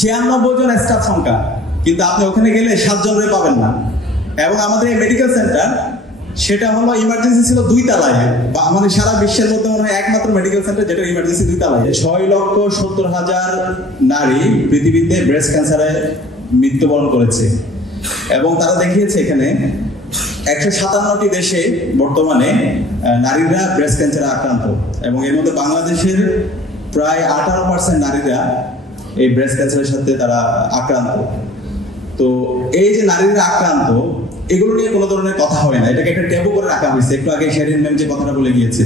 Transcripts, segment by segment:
96 জন staff সংখ্যা, কিন্তু আপনি ওখানে গেলে 7 জনের পাবেন না। এবং আমাদের এই মেডিকেল সেন্টার সেটা হলো ইমার্জেন্সি ছিল 2 তলায়, বা আমাদের সারা বিশ্বের মধ্যে মনে হয় একমাত্র মেডিকেল সেন্টার যেটা ইমার্জেন্সি 2 তলায়। 6,70,000 নারী পৃথিবীতে ব্রেস্ট ক্যান্সারে মৃত্যুবরণ করেছে, এবং তারা দেখিয়েছে এখানে 157টি দেশে বর্তমানে নারীরা ব্রেস্ট ক্যান্সারে আক্রান্ত, এবং এর মধ্যে বাংলাদেশের প্রায় 18% নারীরা এই ব্রেস্ট ক্যান্সারের সাথে তারা আক্রান্ত। তো এই যে নারীরা আক্রান্ত, এগুলো নিয়ে কোনো ধরনের কথা হয় না, এটাকে একটা ট্যাবু করে রাখা হয়েছে। একটু আগে শেরিন ম্যাম যে কথাটা বলে গিয়েছে,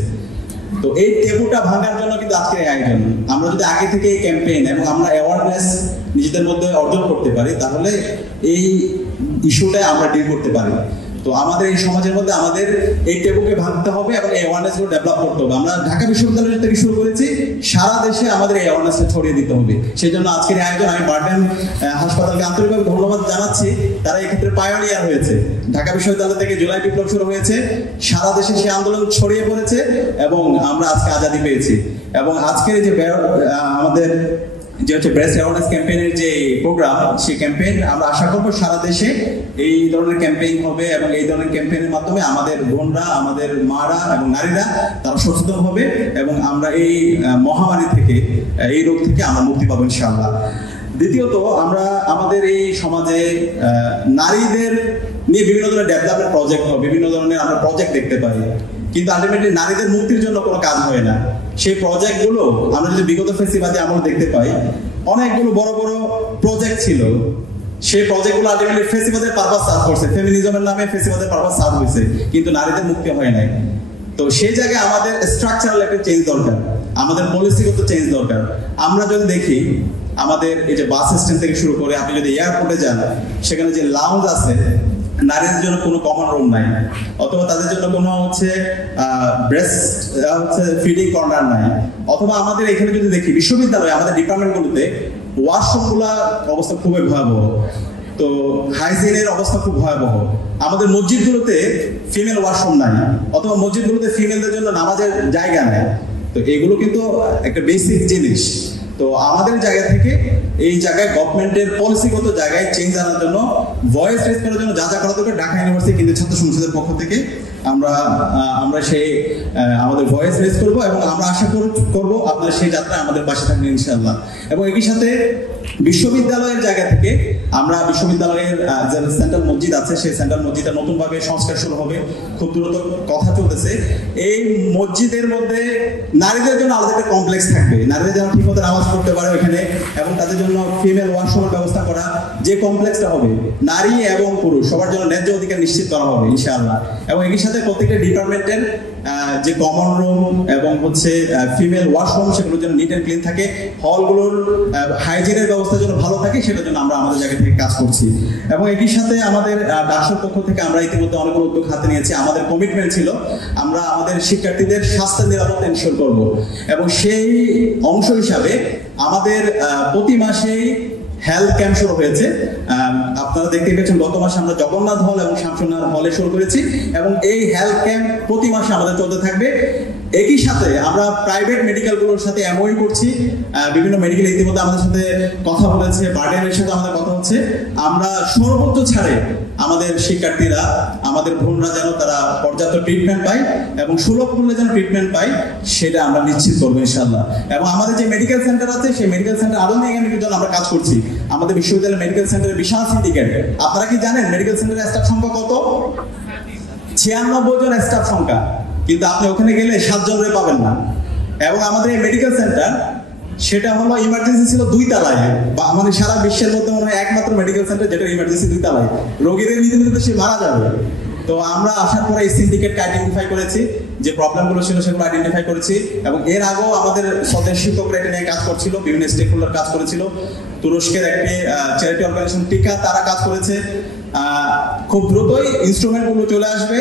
তো এই ট্যাবুটা ভাঙার জন্য কিন্তু আজকে এই আয়োজন। আমরা যদি আগে থেকে এই ক্যাম্পেইন এবং আমরা অ্যাওয়ারনেস নিজেদের মধ্যে অর্জন করতে পারি, তাহলে এই ইস্যুটা আমরা ডিল করতে পারি। তো আমাদের এই সমাজের মধ্যে আমাদের এই ট্যাবুকে ভাঙতে হবে এবং এই অ্যাওয়ারনেসগুলো ডেভেলপ করতে হবে। আমরা ঢাকা বিশ্ববিদ্যালয় থেকে শুরু করেছি, সারা দেশে আমাদের এই অ্যাওয়ারনেসটা ছড়িয়ে দিতে হবে। সেই জন্য আজকের এই আয়োজন, আমি বারডেম হাসপাতালকে আন্তরিকভাবে ধন্যবাদ জানাচ্ছি। তারা এক্ষেত্রে পায়োনিয়ার হয়েছে। ঢাকা বিশ্ববিদ্যালয় থেকে জুলাই বিপ্লব শুরু হয়েছে, সারা দেশে সেই আন্দোলন ছড়িয়ে পড়েছে এবং আমরা আজকে আজাদি পেয়েছি। এবং আজকের যে আমাদের যে হচ্ছে ব্রেস্ট অ্যাওয়ারনেস ক্যাম্পেইনের যে প্রোগ্রাম, সেই ক্যাম্পেইন আমরা আশা করবো সারা দেশে এই ধরনের ক্যাম্পেইন হবে, এবং এই ধরনের ক্যাম্পেইনের মাধ্যমে আমাদের বোনরা, আমাদের মারা এবং নারীরা তারা সচেতন হবে, এবং আমরা এই মহামারী থেকে, এই রোগ থেকে আমরা মুক্তি পাবো ইনশাআল্লাহ। দ্বিতীয়ত, আমরা আমাদের এই সমাজে নারীদের নিয়ে বিভিন্ন ধরনের ডেভেলপমেন্ট প্রজেক্ট হয়, বিভিন্ন ধরনের আমরা প্রজেক্ট দেখতে পাই, কিন্তু আলটিমেটলি নারীদের মুক্তির জন্য কোনো কাজ হয় না। সেই প্রজেক্টগুলো আমরা যদি বিগত ফেসিবাদে আমরা দেখতে পাই, অনেকগুলো বড় বড় প্রজেক্ট ছিল, সেই প্রজেক্টগুলো আলটিমেটলি ফেসিবাদের পারপাস সার্ভ করছে, ফেমিনিজমের নামে ফেসিবাদের পারপাস সার্ভ হয়েছে, কিন্তু নারীদের মুক্তি হয় নাই। তো সেই জায়গায় আমাদের স্ট্রাকচারাল একটা চেঞ্জ দরকার, আমাদের পলিসিগত চেঞ্জ দরকার। আমরা যদি দেখি আমাদের এই যে বাস স্ট্যান্ড থেকে শুরু করে আপনি যদি এয়ারপোর্টে যান, সেখানে যে লাউঞ্জ আছে, নারীদের জন্য কোনো কমন রুম নাই, অথবা তাদের জন্য কোনো ব্রেস্ট ফিডিং কর্নার নাই, অথবা আমাদের এখানে যদি দেখি বিশ্ববিদ্যালয়ে আমাদের ডিপার্টমেন্টগুলোতে ওয়াশরুমগুলোর অবস্থা খুবই ভয়াবহ, তো হাইজিনের অবস্থা খুব ভয়াবহ। আমাদের মসজিদগুলোতে ফিমেল ওয়াশরুম নাই, অথবা মসজিদগুলোতে ফিমেলদের জন্য নামাজের জায়গা নেই। তো এগুলো কিন্তু একটা বেসিক জিনিস। তো আমাদের জায়গা থেকে এই জায়গায় গভর্নমেন্টের পলিসিগত জায়গায় চেঞ্জ আনার জন্য, ভয়েস রেজ করার জন্য যা যা করা দরকার, ঢাকা ইউনিভার্সিটি কিন্তু ছাত্র সংসদের পক্ষ থেকে আমরা সেই আমাদের ভয়েস রেজ করব, এবং আমরা আশা করব আপনারা সেই যাত্রায় আমাদের পাশে থাকবেন ইনশাআল্লাহ। এবং একই সাথে বিশ্ববিদ্যালয়ের জায়গা থেকে আমরা বিশ্ববিদ্যালয়ের যে সেন্ট্রাল মসজিদ আছে, সেই সেন্ট্রাল মসজিদটা নতুনভাবে সংস্কার শুরু হবে, খুব দ্রুত কথা চলতেছে। এই মসজিদের মধ্যে নারীদের জন্য আলাদা একটা কমপ্লেক্স থাকবে, নারীদের যেন ঠিক মতো নামাজ পড়তে পারে ওইখানে, এবং তাদের জন্য ফিমেল ওয়াশরুমের ব্যবস্থা করা। যে কমপ্লেক্সটা হবে, নারী এবং পুরুষ সবার জন্য ন্যায্য অধিকার নিশ্চিত করা হবে ইনশাআল্লাহ। এবং একই সাথে প্রত্যেকটা ডিপার্টমেন্টের যে কমন রুম এবং হচ্ছে ফিমেল ওয়াশরুম, সেগুলো যেন নিট অ্যান্ড ক্লিন থাকে, হলগুলোর হাইজিনের ব্যবস্থা যেন ভালো থাকে, সেটার জন্য আমরা আমাদের জায়গা থেকে কাজ করছি। এবং একই সাথে আমাদের ডাকসুর পক্ষ থেকে আমরা ইতিমধ্যে অনেকগুলো উদ্যোগ হাতে নিয়েছি। আমাদের কমিটমেন্ট ছিল আমরা আমাদের শিক্ষার্থীদের স্বাস্থ্যের নিরাপত্তা এনশিওর করব, এবং সেই অংশ হিসাবে আমাদের প্রতি মাসেই হেলথ ক্যাম্প শুরু হয়েছে। আপনারা দেখতে পেয়েছেন গত মাসে আমরা জগন্নাথ হল এবং শামসুন্নাহর হলে শুরু করেছি, এবং এই হেলথ ক্যাম্প প্রতি মাসে আমাদের চলতে থাকবে। একই সাথে আমরা প্রাইভেট মেডিকেলগুলোর সাথে এমওইউ করছি, বিভিন্ন মেডিকেল ইতিমধ্যে আমাদের সাথে কথা বলেছে, বার্ডেনের সাথে আমাদের কথা হচ্ছে। আমরা সর্বোচ্চ ছাড়ে আমাদের শিক্ষার্থীরা, আমাদের বোনরা যেন তারা পর্যাপ্ত ট্রিটমেন্ট পায় এবং সুলভ মূল্যে যেন ট্রিটমেন্ট পায়, সেটা আমরা নিশ্চিত করবো ইনশাআল্লাহ। এবং আমাদের যে মেডিকেল সেন্টার আছে, সেই মেডিকেল সেন্টার আরো নিয়ে জন্য আমরা কাজ করছি। আমাদের বিশ্ববিদ্যালয় মেডিকেল সেন্টারের বিশাল সিন্ডিকেট। আপনারা কি জানেন মেডিকেল সেন্টারের স্টাফ সংখ্যা কত? 96 জন স্টাফ সংখ্যা, কিন্তু আপনি ওখানে গেলে 7 জনের পাবেন না। এবং আমাদের এই মেডিকেল সেন্টার সেটা হলো ইমার্জেন্সি ছিল 2 তলায়, বা আমাদের সারা বিশ্বের মধ্যে মনে হয় একমাত্র মেডিকেল সেন্টার যেটা ইমার্জেন্সি 2 তলায়। রোগীদের নিতে নিতে সে মারা যাবে। তো আমরা আসার পরে এই সিন্ডিকেটকে আইডেন্টিফাই করেছি, যে প্রবলেমগুলো ছিল সেগুলো আইডেন্টিফাই করেছি, এবং এর আগেও আমাদের স্বদেশ শিক্ষকরা এটা নিয়ে কাজ করছিল, বিভিন্ন স্টেক হোল্ডার কাজ করেছিল। তুরস্কের একটি চ্যারিটি অর্গানাইজেশন টিকা, তারা কাজ করেছে। খুব দ্রুতই ইনস্ট্রুমেন্টগুলো চলে আসবে,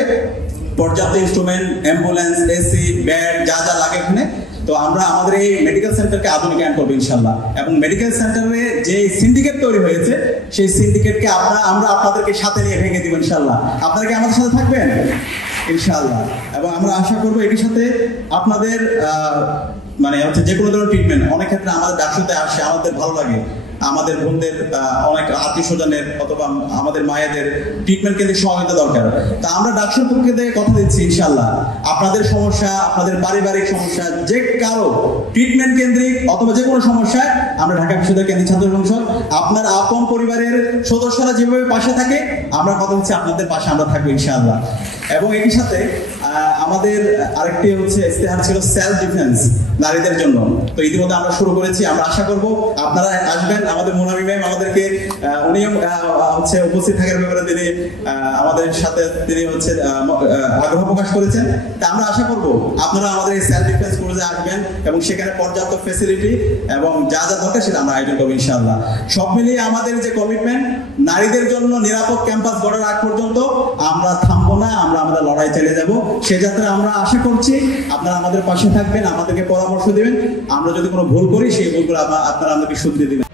পর্যাপ্ত ইনস্ট্রুমেন্ট, অ্যাম্বুলেন্স, এসি, বেড, যা যা লাগে এখানে। তো আমরা আমাদের এই মেডিকেল সেন্টারকে আধুনিকায়ন করবো ইনশাআল্লাহ। এবং মেডিকেল সেন্টারে যে সিন্ডিকেট তৈরি হয়েছে, সেই সিন্ডিকেটকে আমরা আপনাদেরকে সাথে নিয়ে ভেঙে দিব ইনশাআল্লাহ। আপনারা কি আমাদের সাথে থাকবেন ইনশাআল্লাহ? এবং আমরা আশা করবো এর সাথে আপনাদের মানে হচ্ছে যে কোনো ধরনের ট্রিটমেন্ট, অনেক ক্ষেত্রে আমাদের ডাক্তারতে আসে, আমাদের ভালো লাগে, আমাদের বোনদের অনেক আত্মীয় স্বজনের অথবা আমাদের মায়েদের ট্রিটমেন্ট কেন্দ্রিক সহায়তা দরকার। তা আমরা ডাকসুর পক্ষ থেকে কথা দিচ্ছি ইনশাআল্লাহ আপনাদের সমস্যা, আপনাদের পারিবারিক সমস্যা, যে কারো ট্রিটমেন্ট কেন্দ্রিক অথবা যে কোনো সমস্যায় আমরা ঢাকা বিশ্ববিদ্যালয় কেন্দ্রীয় ছাত্র সংসদ আপনার আপন পরিবারের সদস্যরা যেভাবে পাশে থাকে আমরা কথা দিচ্ছি আপনাদের পাশে আমরা থাকবো ইনশাআল্লাহ। এবং একই সাথে আমাদের আরেকটি হচ্ছে ইস্তেহার ছিল সেলফ ডিফেন্স নারীদের জন্য। তো ইতিমধ্যে আমরা শুরু করেছি, আমরা আশা করব আপনারা আসবেন। আমাদের মোনামি ম্যাম আমাদেরকে উনি হচ্ছে উপস্থিত থাকার ব্যাপারে তিনি আমাদের সাথে তিনি হচ্ছে আগ্রহ প্রকাশ করেছেন। তা আমরা আশা করব আপনারা আমাদের এই সেলফ ডিফেন্স কোর্সে আসবেন এবং সেখানে পর্যাপ্ত ফ্যাসিলিটি এবং যা যা দরকার সেটা আমরা আয়োজন করবো ইনশাআল্লাহ। সব মিলিয়ে আমাদের যে কমিটমেন্ট নারীদের জন্য নিরাপদ ক্যাম্পাস গড়ার আগ পর্যন্ত আমরা থামবো না, আমরা আমাদের লড়াই চালিয়ে যাব। সে যাত্রা আমরা আশা করছি আপনারা আমাদের পাশে থাকবেন, আমাদেরকে পরামর্শ দিবেন। আমরা যদি কোনো ভুল করি সেই ভুলগুলো আপনারা আমাদেরকে শুধরে দিবেন।